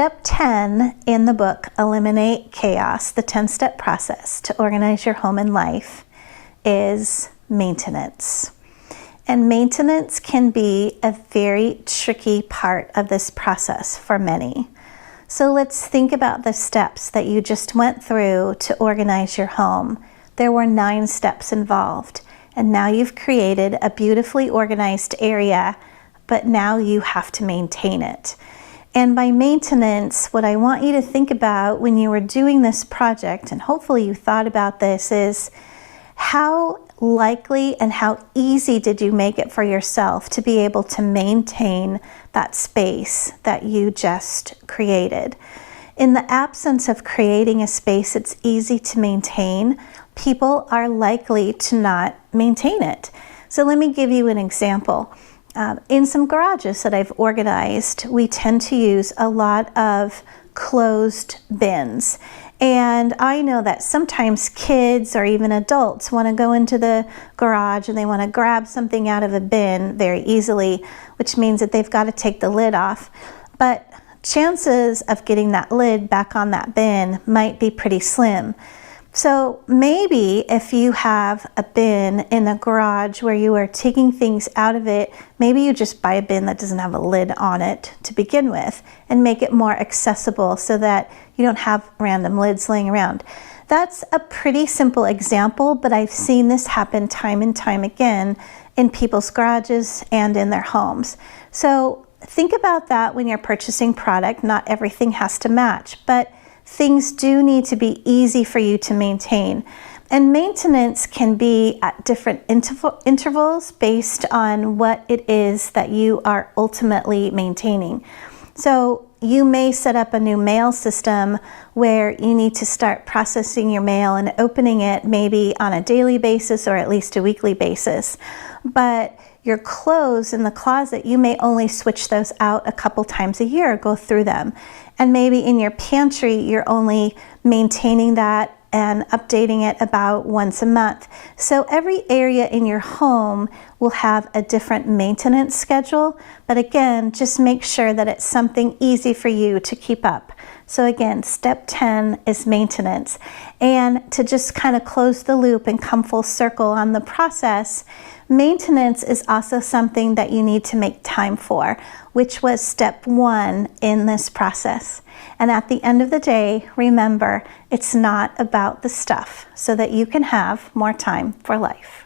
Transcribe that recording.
step 10 in the book, Eliminate Chaos, the 10-step process to organize your home and life, is maintenance. And maintenance can be a very tricky part of this process for many. So let's think about the steps that you just went through to organize your home. There were 9 steps involved, and now you've created a beautifully organized area, but now you have to maintain it. And by maintenance, what I want you to think about when you were doing this project, and hopefully you thought about this, is how likely and how easy did you make it for yourself to be able to maintain that space that you just created? In the absence of creating a space that's easy to maintain, people are likely to not maintain it. So let me give you an example. In some garages that I've organized, we tend to use a lot of closed bins. And I know that sometimes kids or even adults want to go into the garage and they want to grab something out of a bin very easily, which means that they've got to take the lid off. But chances of getting that lid back on that bin might be pretty slim. So maybe if you have a bin in the garage where you are taking things out of it, maybe you just buy a bin that doesn't have a lid on it to begin with and make it more accessible so that you don't have random lids laying around. That's a pretty simple example, but I've seen this happen time and time again in people's garages and in their homes. So think about that when you're purchasing product. Not everything has to match, but things do need to be easy for you to maintain. And maintenance can be at different intervals based on what it is that you are ultimately maintaining. So you may set up a new mail system where you need to start processing your mail and opening it maybe on a daily basis or at least a weekly basis. But your clothes in the closet, you may only switch those out a couple times a year, go through them. And maybe in your pantry, you're only maintaining that and updating it about once a month. So every area in your home will have a different maintenance schedule. But again, just make sure that it's something easy for you to keep up. So again, step 10 is maintenance. And to just kind of close the loop and come full circle on the process, maintenance is also something that you need to make time for, which was step 1 in this process. And at the end of the day, remember, it's not about the stuff, so that you can have more time for life.